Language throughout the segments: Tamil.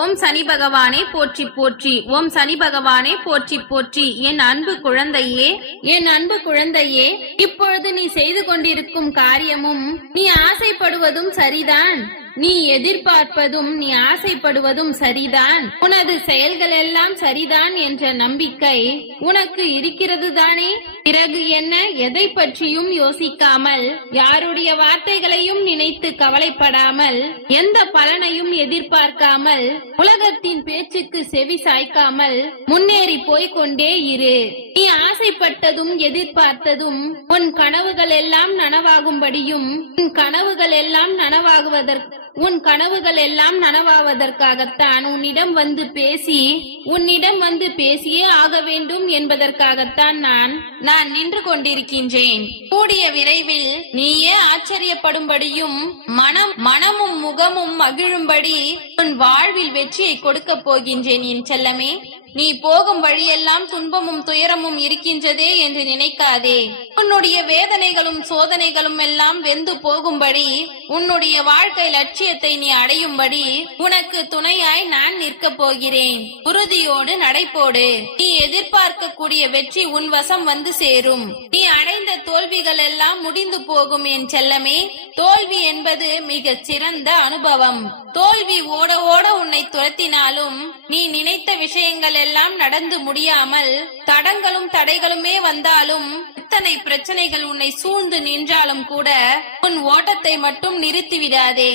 ஓம் சனி பகவானே போற்றி போற்றி. ஓம் சனி பகவானே போற்றி போற்றி. என் அன்பு குழந்தையே என் அன்பு குழந்தையே இப்பொழுது நீ செய்து கொண்டிருக்கும் காரியமும் நீ ஆசைப்படுவதும் சரிதான். நீ எதிர்பார்ப்பதும் நீ ஆசைப்படுவதும் சரிதான். உனது செயல்கள் எல்லாம் சரிதான் என்ற நம்பிக்கை உனக்கு இருக்கிறது தானே பிறகு என்ன? எதை பற்றியும் யோசிக்காமல் யாருடைய வார்த்தைகளையும் நினைத்து கவலைப்படாமல் எந்த பலனையும் எதிர்பார்க்காமல் உலகத்தின் பேச்சுக்கு செவி சாய்க்காமல் முன்னேறி போய்க் கொண்டே இரு. நீ ஆசைப்பட்டதும் எதிர்பார்த்ததும் உன் கனவுகள் எல்லாம் நனவாகும்படியும் உன் கனவுகள் எல்லாம் நனவாகுவதற்கு உன் கனவுகள் எல்லாம் நனவாவதற்காகத்தான் உன்னிடம் வந்து பேசி உன்னிடம் வந்து பேசியே ஆக வேண்டும் என்பதற்காகத்தான் நான் நான் நின்று கொண்டிருக்கின்றேன். கூடிய விரைவில் நீயே ஆச்சரியப்படும்படியும் மனம் மனமும் முகமும் மகிழும்படி உன் வாழ்வில் வெற்றியை கொடுக்க போகின்றேன் என் செல்லமே. நீ போகும் வழியெல்லாம் துன்பமும் துயரமும் இருக்கின்றதே என்று நினைக்காதே. உன்னுடைய வேதனைகளும் சோதனைகளும் எல்லாம் வெந்து போகும்படி உன்னுடைய வாழ்க்கை லட்சியத்தை நீ அடையும்படி உனக்கு துணையாய் நான் நிற்கப் போகிறேன். உறுதியோடு நடைபோடு. நீ எதிர்பார்க்கக்கூடிய வெற்றி உன் வசம் வந்து சேரும். நீ அடைந்த தோல்விகள் எல்லாம் முடிந்து போகும் என் செல்லமே தோல்வி என்பது மிக சிறந்த அனுபவம். தோல்வி ஓட ஓட உன்னை துரத்தினாலும் நீ நினைத்த விஷயங்கள் எல்லாம் நடந்து முடியாமல் தடங்களும் தடைகளுமே வந்தாலும் இத்தனை பிரச்சனைகள் உன்னை சூழ்ந்து நின்றாலும் கூட உன் ஓட்டத்தை மட்டும் நிறுத்திவிடாதே.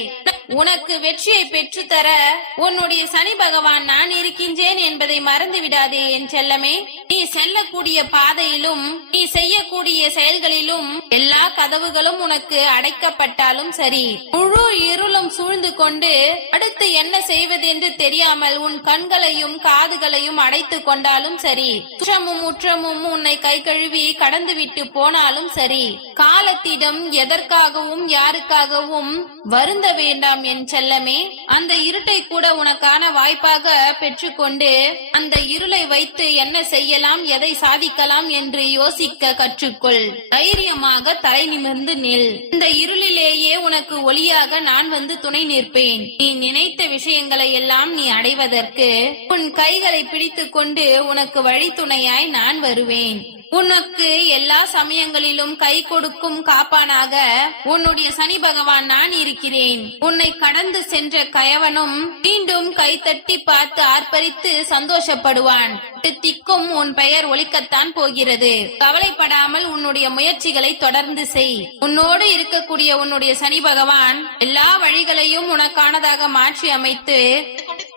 உனக்கு வெற்றியை பெற்றுத்தர உன்னுடைய சனி பகவான் நான் இருக்கின்றேன் என்பதை மறந்து விடாதே என் செல்லமே. நீ செல்லக்கூடிய பாதையிலும் நீ செய்யக்கூடிய செயல்களிலும் எல்லா கதவுகளும் உனக்கு அடைக்கப்பட்டாலும் சரி. முழு இருளும் சூழ்ந்து கொண்டு அடுத்து என்ன செய்வதென்று தெரியாமல் உன் கண்களையும் காதுகளையும் அடைத்து கொண்டாலும் சரி. குற்றமும் உற்றமும் உன்னை கை கழுவி கடந்துவிட்டு போனாலும் சரி. காலத்திடம் எதற்காகவும் யாருக்காகவும் வருந்த வேண்டாம் என் செல்லமே. அந்த இருட்டை கூட உனக்கான வாய்ப்பாக பெற்றுக்கொண்டு அந்த இருளை வைத்து என்ன செய்யலாம் எதை சாதிக்கலாம் என்று யோசிக்க கற்றுக்கொள். தைரியமாக தலை நிமிர்ந்து நில். இந்த இருளிலேயே உனக்கு ஒளியாக நான் வந்து துணை நிற்பேன். நீ நினைத்த விஷயங்களை எல்லாம் நீ அடைவதற்கு உன் கைகளை பிடித்துக் கொண்டு உனக்கு வழித்துணையாய் நான் வருவேன். உனக்கு எல்லா சமயங்களிலும் கை கொடுக்கும் காப்பானாக. உன்னுடைய சனி பகவான் நான் இருக்கிறேன். உன்னை கடந்து சென்ற கயவனும் மீண்டும் கை தட்டி பார்த்து ஆர்ப்பரித்து சந்தோஷப்படுவான். திக்கும் உன் பெயர் ஒலிக்கத்தான் போகிறது. கவலைப்படாமல் உன்னுடைய முயற்சிகளை தொடர்ந்து செய். உன்னோடு இருக்கக்கூடிய உன்னுடைய சனி பகவான் எல்லா வழிகளையும் உனக்கானதாக மாற்றி அமைத்து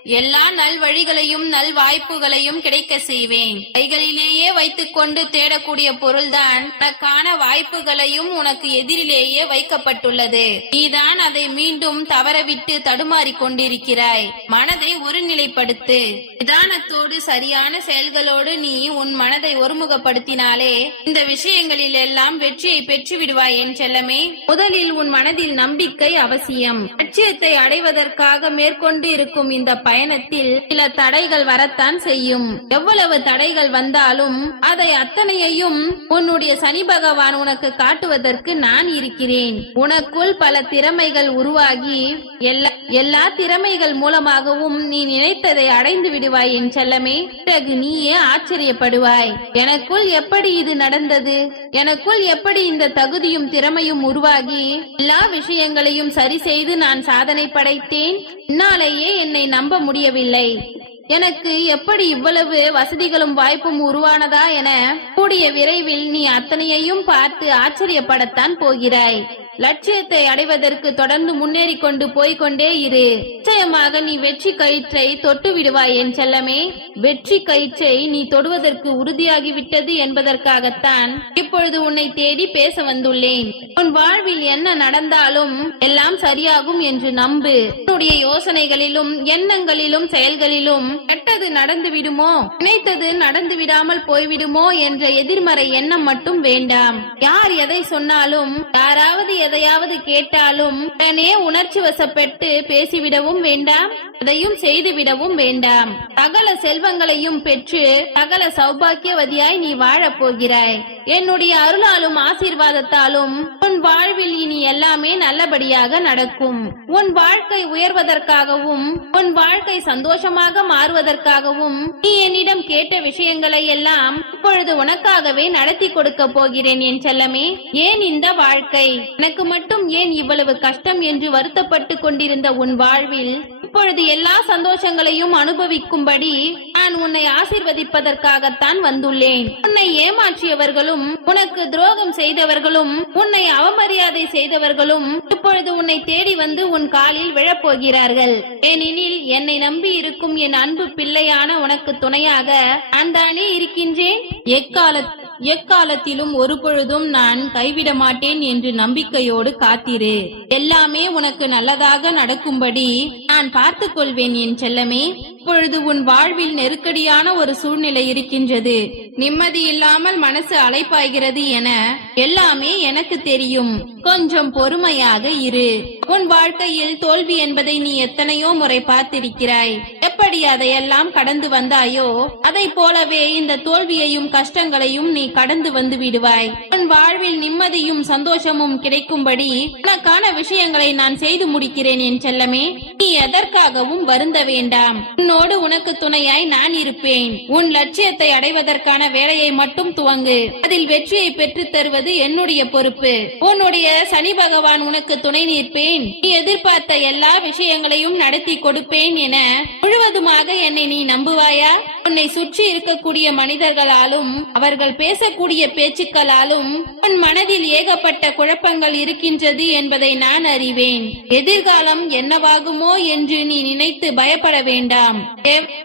எல்லா நல் வழிகளையும் நல் வாய்ப்புகளையும் கிடைக்க செய்வேன். கைகளிலேயே வைத்துக் கொண்டு தேடக்கூடிய பொருள்தான் உனக்கான வாய்ப்புகளையும் உனக்கு எதிரிலேயே வைக்கப்பட்டுள்ளது. நீதான் அதை மீண்டும் தவறவிட்டு தடுமாறிக் கொண்டிருக்கிறாய். மனதை ஒருநிலைப்படுத்து. நிதானத்தோடு சரியான செயல்களோடு நீ உன் மனதை ஒருமுகப்படுத்தினாலே இந்த விஷயங்களில் எல்லாம் வெற்றியை பெற்று விடுவாய் என் செல்லமே. முதலில் உன் மனதில் நம்பிக்கை அவசியம். லட்சியத்தை அடைவதற்காக மேற்கொண்டு இருக்கும் இந்த பயணத்தில் சில தடைகள் வரத்தான் செய்யும். எவ்வளவு தடைகள் வந்தாலும் அதை அத்தனையையும் உன்னுடைய சனி பகவான் உனக்கு காட்டுவதற்கு நான் இருக்கிறேன். உனக்குள் பல திறமைகள் உருவாகி எல்லா எல்லா திறமைகள் மூலமாகவும் நீ நினைத்ததை அடைந்து விடுவாய் என் செல்லமே. பிறகு நீயே ஆச்சரியப்படுவாய். எனக்குள் எப்படி இது நடந்தது? எனக்குள் எப்படி இந்த தகுதியும் திறமையும் உருவாகி? எல்லா விஷயங்களையும் சரி செய்து நான் சாதனை படைத்தேன். என்னாலேயே என்னை நம்ப முடியவில்லை. எனக்கு எப்படி இவ்வளவு வசதிகளும் வாய்ப்பும் உருவானதா என கூடிய விரைவில் நீ அத்தனையையும் பார்த்து ஆச்சரியப்படத்தான் போகிறாய். லட்சியத்தை அடைவதற்கு தொடர்ந்து முன்னேறி கொண்டு போய்கொண்டே இரு. நிச்சயமாக நீ வெற்றி கயிற்றை தொட்டு விடுவாய் என் செல்லமே. வெற்றி கயிற்றை நீ தொடுவதற்கு உறுதியாகி விட்டது என்பதற்காகத்தான் இப்பொழுது உன்னை தேடி பேச வந்துள்ளேன். உன் வாழ்வில் என்ன நடந்தாலும் எல்லாம் சரியாகும் என்று நம்பு. உன்னுடைய யோசனைகளிலும் எண்ணங்களிலும் செயல்களிலும் கெட்டது நடந்து விடுமோ? நினைத்தது நடந்து விடாமல் போய்விடுமோ? என்ற எதிர்மறை எண்ணம் மட்டும் வேண்டாம். யார் எதை சொன்னாலும் யாராவது எதையாவது கேட்டாலும் உடனே உணர்ச்சி வசப்பட்டு பேசிவிடவும் வேண்டாம் அதையும் செய்துவிடவும் வேண்டாம். சகல செல்வங்களையும் பெற்று சகல சௌபாக்கியவதியாய் நீ வாழப் போகிறாய். என்னுடைய அருளாலும் ஆசீர்வாதத்தாலும் உன் வாழ்வில் இனி எல்லாமே நல்லபடியாக நடக்கும். உன் வாழ்க்கை உயர்வதற்காகவும் உன் வாழ்க்கை சந்தோஷமாக மாறுவதற்காகவும் நீ என்னிடம் கேட்ட விஷயங்களை எல்லாம் இப்பொழுது உனக்காகவே நடத்தி கொடுக்க போகிறேன் என் செல்லமே. ஏன் இந்த வாழ்க்கை? எனக்கு எனக்கு மட்டும் ஏன் இவ்வளவு கஷ்டம் என்று வருத்தப்பட்டு கொண்டிருந்த உன் வாழ்வில்? இப்பொழுது எல்லா சந்தோஷங்களையும் அனுபவிக்கும்படி நான் உன்னை ஆசிர்வதிப்பதற்காகத்தான் வந்துள்ளேன். உன்னை ஏமாற்றியவர்களும் உனக்கு துரோகம் செய்தவர்களும் உன்னை அவமரியாதை செய்தவர்களும் இப்பொழுது உன்னை தேடி வந்து உன் காலில் விழப்போகிறார்கள். ஏனெனில் என்னை நம்பி இருக்கும் என் அன்பு பிள்ளையான உனக்கு துணையாக நான் தானே இருக்கின்றேன்? எக்காலத்தில் எக்காலத்திலும் ஒரு பொழுதும் நான் கைவிட மாட்டேன் என்று நம்பிக்கையோடு காத்திரு. எல்லாமே உனக்கு நல்லதாக நடக்கும்படி நான் பார்த்துக் கொள்வேன் என் செல்லமே இப்பொழுது உன் வாழ்வில் நெருக்கடியான ஒரு சூழ்நிலை இருக்கின்றது. நிம்மதி இல்லாமல் மனசு அலைப்பாய்கிறது என எல்லாமே எனக்கு தெரியும். கொஞ்சம் பொறுமையாக இரு. உன் வாழ்க்கையில் தோல்வி என்பதை நீ எத்தனையோ முறை பார்த்திருக்கிறாய். எப்படி அதையெல்லாம் கடந்து வந்தாயோ அதை போலவே இந்த தோல்வியையும் கஷ்டங்களையும் நீ கடந்து வந்து விடுவாய். உன் வாழ்வில் நிம்மதியும் சந்தோஷமும் கிடைக்கும்படி உனக்கான விஷயங்களை நான் செய்து முடிக்கிறேன் என் செல்லமே. நீ எதற்காகவும் வருந்த வேண்டாம். உன்னோடு உனக்கு துணையாய் நான் இருப்பேன். உன் லட்சியத்தை அடைவதற்கான வேலையை மட்டும் துவங்கு. அதில் வெற்றியை பெற்று தருவது என்னுடைய பொறுப்பு. உன்னுடைய சனி பகவான் உனக்கு துணை நிற்பேன். நீ எதிர்பார்த்த எல்லா விஷயங்களையும் நடத்தி கொடுப்பேன் என முழுவதுமாக என்னை நீ நம்புவாயா? உன்னை சுற்றி இருக்கக்கூடிய மனிதர்களாலும் அவர்கள் பேசக்கூடிய பேச்சுக்களாலும் உன் மனதில் ஏகப்பட்ட குழப்பங்கள் இருக்கின்றது என்பதை நான் அறிவேன். எதிர்காலம் என்னவாகுமோ என்று நீ நினைத்து பயப்பட வேண்டாம்.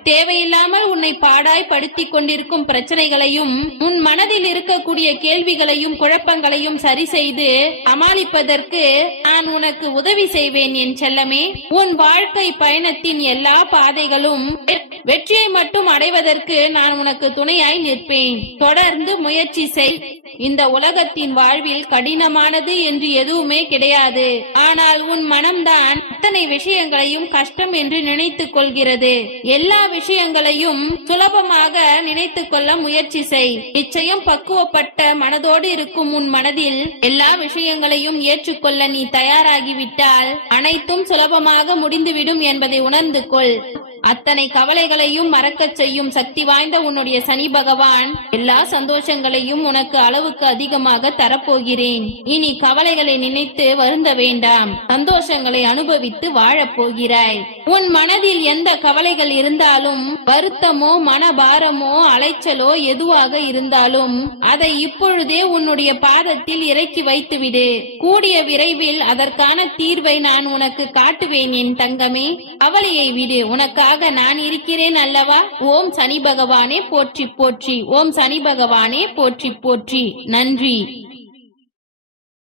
தேவையில்லாமல் உன்னை பாடாய் படுத்திக் கொண்டிருக்கும் பிரச்சனைகளையும் உன் மனதில் இருக்கக்கூடிய கேள்விகளையும் குழப்பங்களையும் சரி செய்து சமாளிப்பதற்கு நான் உனக்கு உதவி செய்வேன் என் செல்லமே. உன் வாழ்க்கை பயணத்தின் எல்லா பாதைகளும் வெற்றியை மட்டும் அடைவதற்கு நான் உனக்கு துணையாய் நிற்பேன். தொடர்ந்து முயற்சி செய். இந்த உலகத்தின் வாழ்வில் கடினமானது என்று எதுவுமே கிடையாது. ஆனால் உன் மனம்தான் அத்தனை விஷயங்களையும் கஷ்டம் என்று நினைத்துக் கொள்கிறது. எல்லா விஷயங்களையும் சுலபமாக நினைத்துக் கொள்ள முயற்சி செய். நிச்சயம் பக்குவப்பட்ட மனதோடு இருக்கும் உன் மனதில் எல்லா விஷயங்களையும் ஏற்றுக்கொள்ள நீ தயாராகிவிட்டால் அனைத்தும் சுலபமாக முடிந்துவிடும் என்பதை உணர்ந்து கொள். அத்தனை கவலைகளையும் மறக்கச் செய்யும் சக்தி வாய்ந்த உன்னுடைய சனி பகவான் எல்லா சந்தோஷங்களையும் உனக்கு அளவுக்கு அதிகமாக தரப்போகிறேன். இனி கவலைகளை நினைத்து வருந்த வேண்டாம். சந்தோஷங்களை அனுபவித்து வாழப்போகிறாய். உன் மனதில் எந்த கவலைகள் இருந்தாலும் வருத்தமோ மனபாரமோ அலைச்சலோ எதுவாக இருந்தாலும் அதை இப்பொழுதே உன்னுடைய பாதத்தில் இறக்கி வைத்துவிடு. கூடிய விரைவில் அதற்கான தீர்வை நான் உனக்கு காட்டுவேன் என் தங்கமே. கவலையை விடு. உனக்காக உனக்காக நான் இருக்கிறேன் அல்லவா? ஓம் சனி பகவானே போற்றி போற்றி. ஓம் சனி பகவானே போற்றி போற்றி. நன்றி.